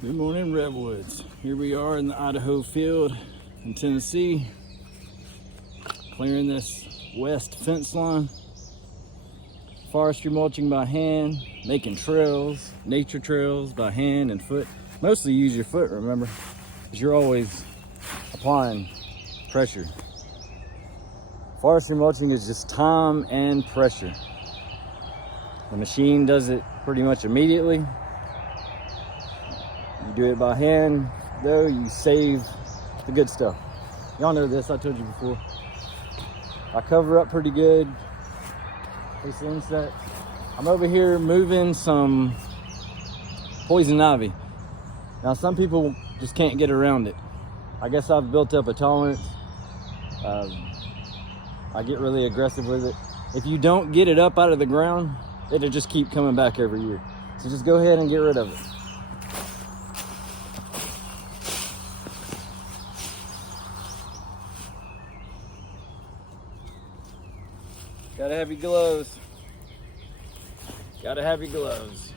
Good morning, Redwoods. Here we are in the Idaho field in Tennessee, clearing this west fence line. Forestry mulching by hand, making trails, nature trails by hand and foot. Mostly use your foot, remember, because you're always applying pressure. Forestry mulching is just time and pressure. The machine does it pretty much immediately. You do it by hand, though, you save the good stuff. Y'all know this, I told you before. I cover up pretty good. This insect. I'm over here moving some poison ivy. Now, some people just can't get around it. I guess I've built up a tolerance. I get really aggressive with it. If you don't get it up out of the ground, it'll just keep coming back every year. So just go ahead and get rid of it. Gotta have your gloves. Gotta have your gloves.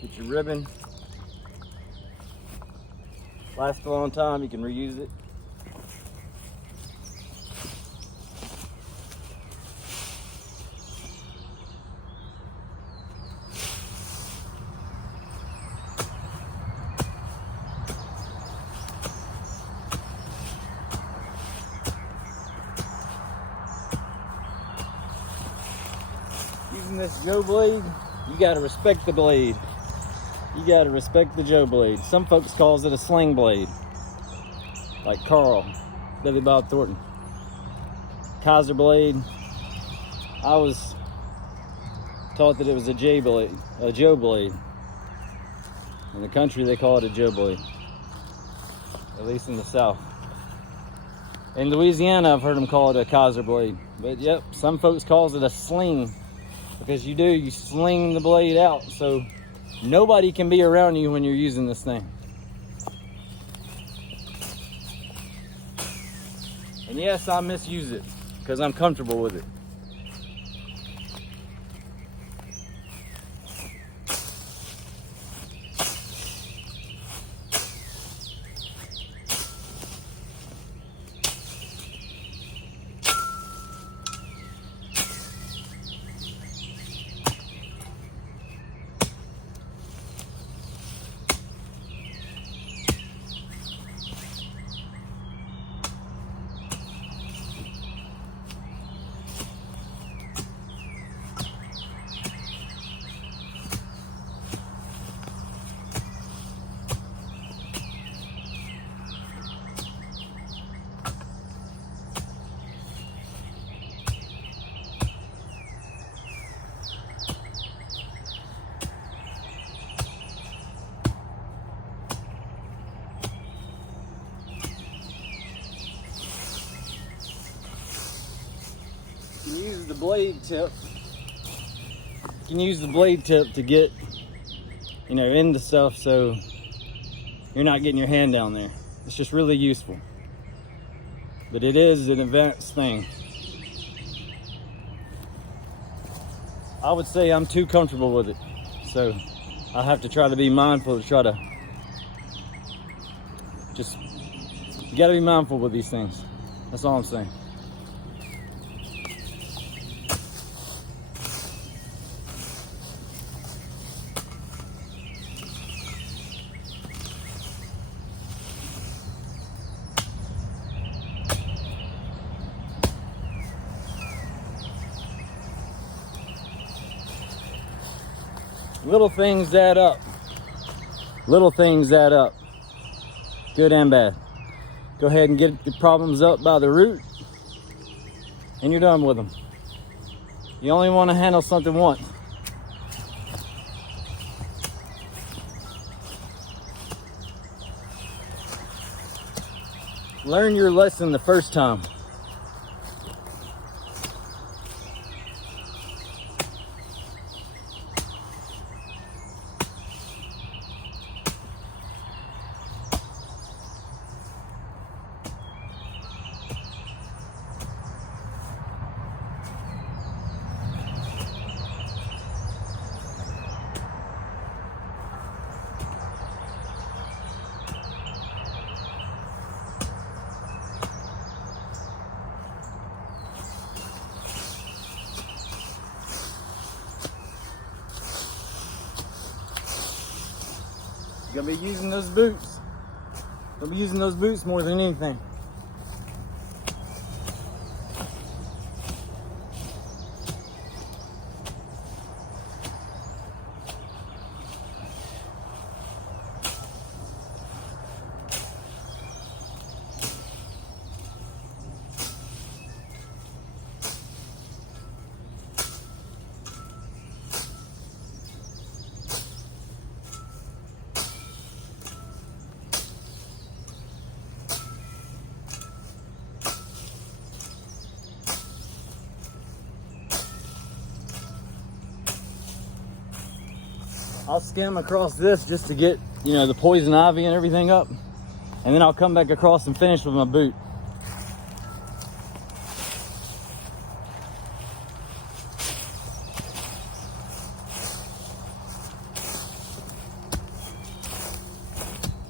Get your ribbon. Lasts a long time, you can reuse it. Using this Joe blade, you gotta respect the blade. You gotta respect the Joe blade. Some folks calls it a sling blade, like Carl, Billy Bob Thornton. Kaiser blade. I was taught that it was a Joe blade. In the country, they call it a Joe blade, at least in the South. In Louisiana, I've heard them call it a Kaiser blade. But yep, some folks calls it a sling. Because you sling the blade out so nobody can be around you when you're using this thing. And yes, I misuse it because I'm comfortable with it. You can use the blade tip. You can use the blade tip to get, into stuff so you're not getting your hand down there. It's just really useful. But it is an advanced thing. I would say I'm too comfortable with it. So I have to try to be mindful to try to you gotta be mindful with these things. That's all I'm saying. Little things add up. Little things add up. Good and bad. Go ahead and get your problems up by the root, and you're done with them. You only want to handle something once. Learn your lesson the first time. You're gonna be using those boots. You'll be using those boots more than anything. I'll skim across this just to get, you know, the poison ivy and everything up. And then I'll come back across and finish with my boot.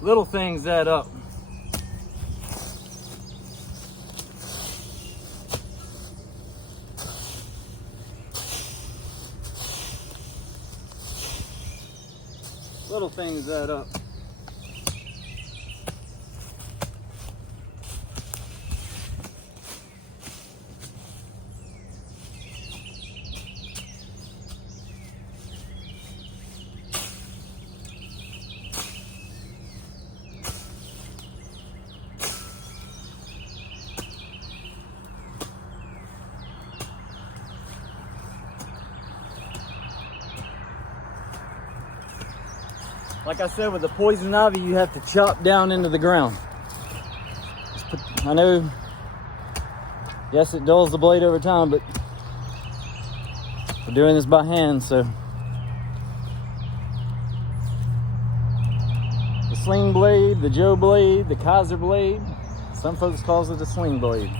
Little things add up. Little things add up. Like I said, with the poison ivy, you have to chop down into the ground. I know, yes, it dulls the blade over time, but we're doing this by hand, so. The sling blade, the Joe blade, the Kaiser blade. Some folks calls it a sling blade.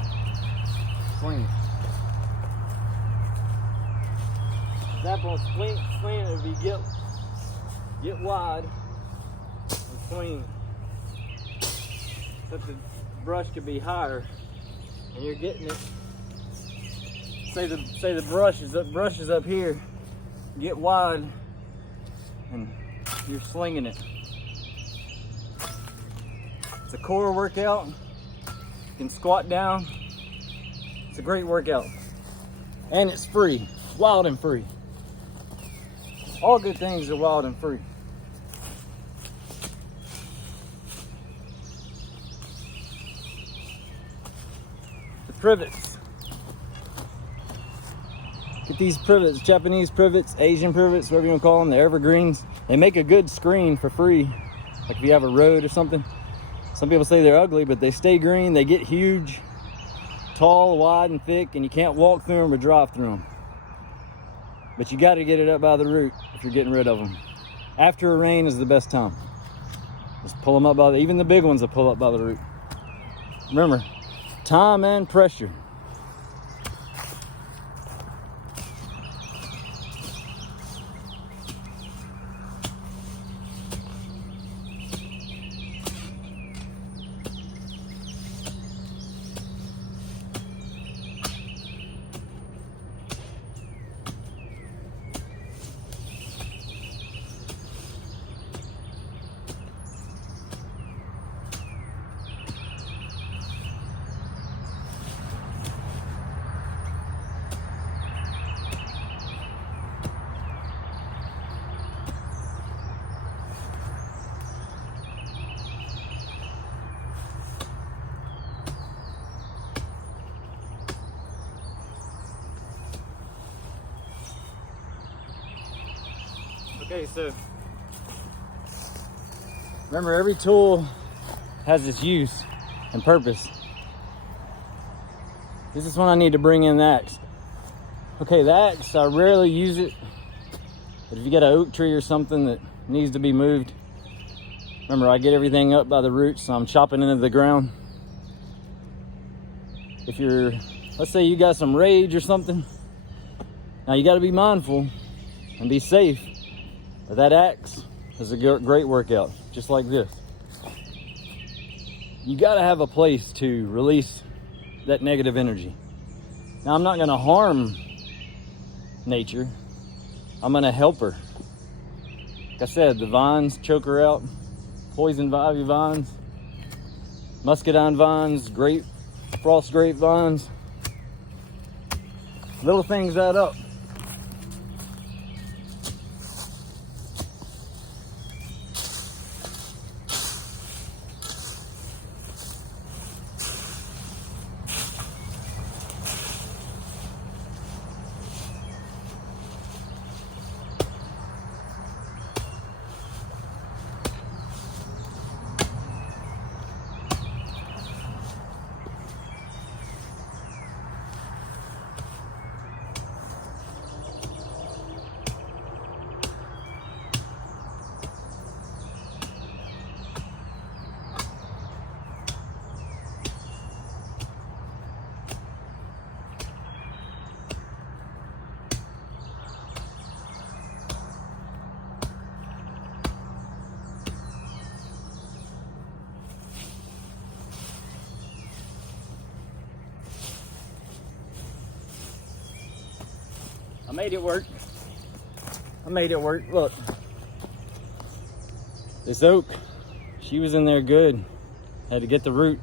Sling. Example, sling it would be get wide and swing. So the brush could be higher, and you're getting it. Say the brush is up here. Get wide, and you're slinging it. It's a core workout. You can squat down. It's a great workout, and it's free, wild and free. All good things are wild and free. The privets. Get these privets, Japanese privets, Asian privets, whatever you want to call them, the evergreens. They make a good screen for free. Like if you have a road or something. Some people say they're ugly, but they stay green. They get huge, tall, wide, and thick, and you can't walk through them or drive through them. But you got to get it up by the root if you're getting rid of them. After a rain is the best time. Just pull them up by even the big ones will pull up by the root. Remember, time and pressure. Okay, so remember, every tool has its use and purpose. This is when I need to bring in the axe. Okay, the axe, I rarely use it, but if you got an oak tree or something that needs to be moved, remember, I get everything up by the roots, so I'm chopping into the ground. If you're, let's say you got some rage or something, now you got to be mindful and be safe. But that axe is a great workout, just like this. You got to have a place to release that negative energy. Now, I'm not going to harm nature. I'm going to help her. Like I said, the vines choke her out. poison ivy vines, muscadine vines, frost grape vines. Little things add up. I made it work. I made it work. Look. This oak, she was in there good. Had to get the root.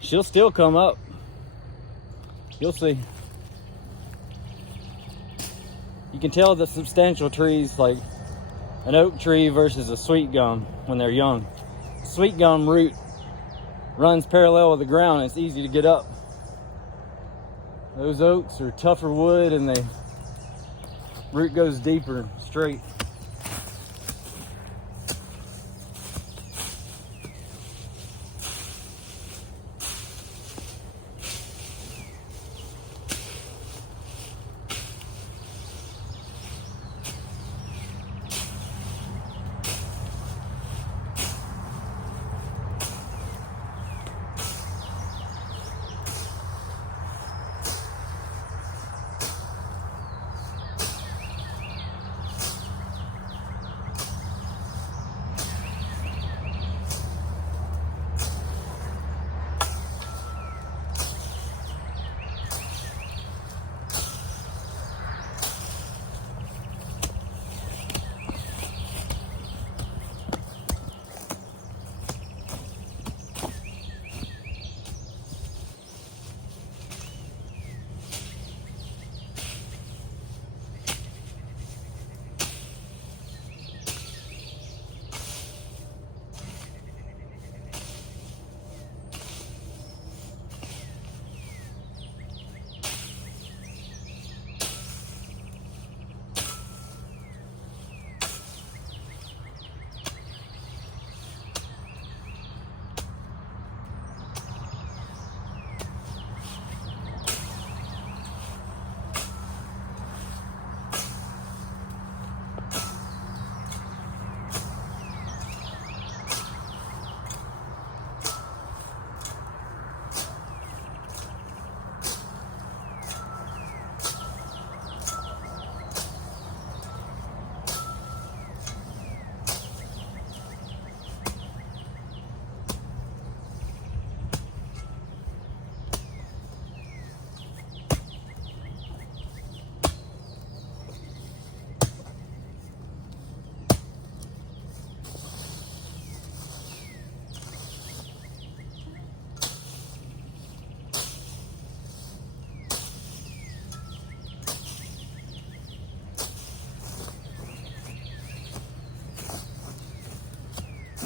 She'll still come up. You'll see. You can tell the substantial trees, like an oak tree versus a sweet gum when they're young. Sweet gum root runs parallel with the ground. It's easy to get up. Those oaks are tougher wood and they root goes deeper, straight.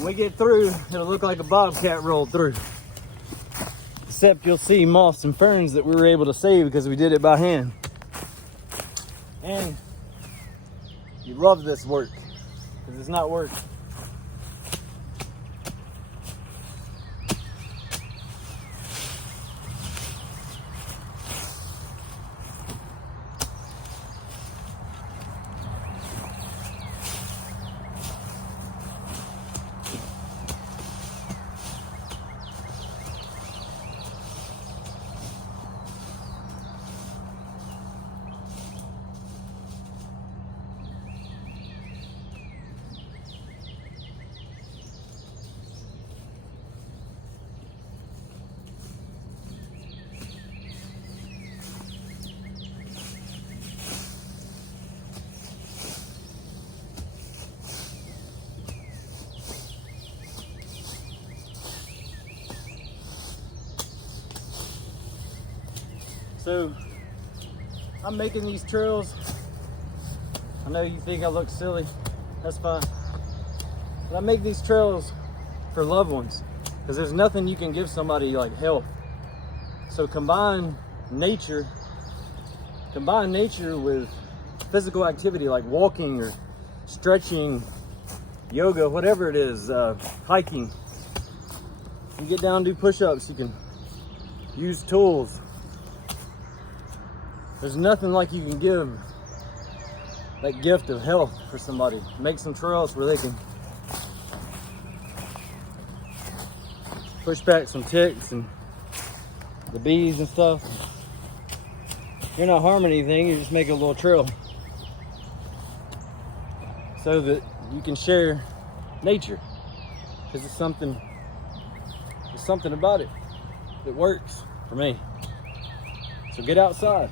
When we get through, it'll look like a bobcat rolled through. Except you'll see moss and ferns that we were able to save because we did it by hand. And you love this work because it's not work. So I'm making these trails. I know you think I look silly. That's fine. But I make these trails for loved ones because there's nothing you can give somebody like health. So combine nature with physical activity like walking or stretching, yoga, whatever it is, hiking. You get down and do push-ups, you can use tools. There's nothing like you can give that gift of health for somebody. Make some trails where they can push back some ticks and the bees and stuff. You're not harming anything, you just make a little trail so that you can share nature, because there's something about it that works for me. So get outside.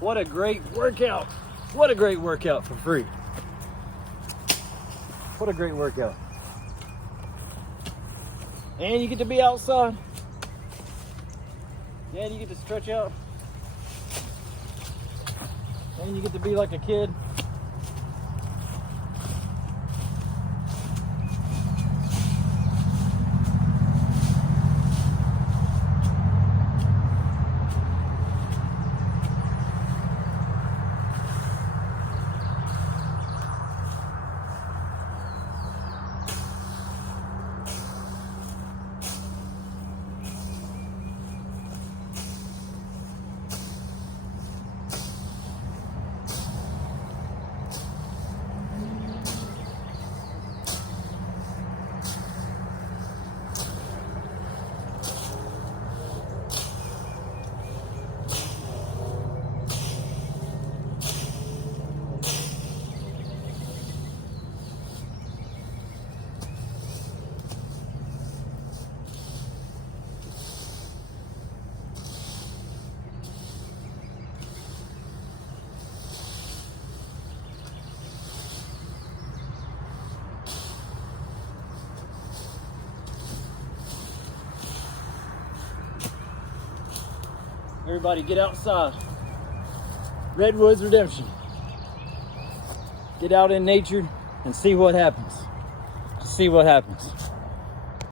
What a great workout. What a great workout for free. What a great workout. And you get to be outside. And you get to stretch out. And you get to be like a kid. Everybody get outside. Redwood's redemption. Get out in nature and see what happens. See what happens.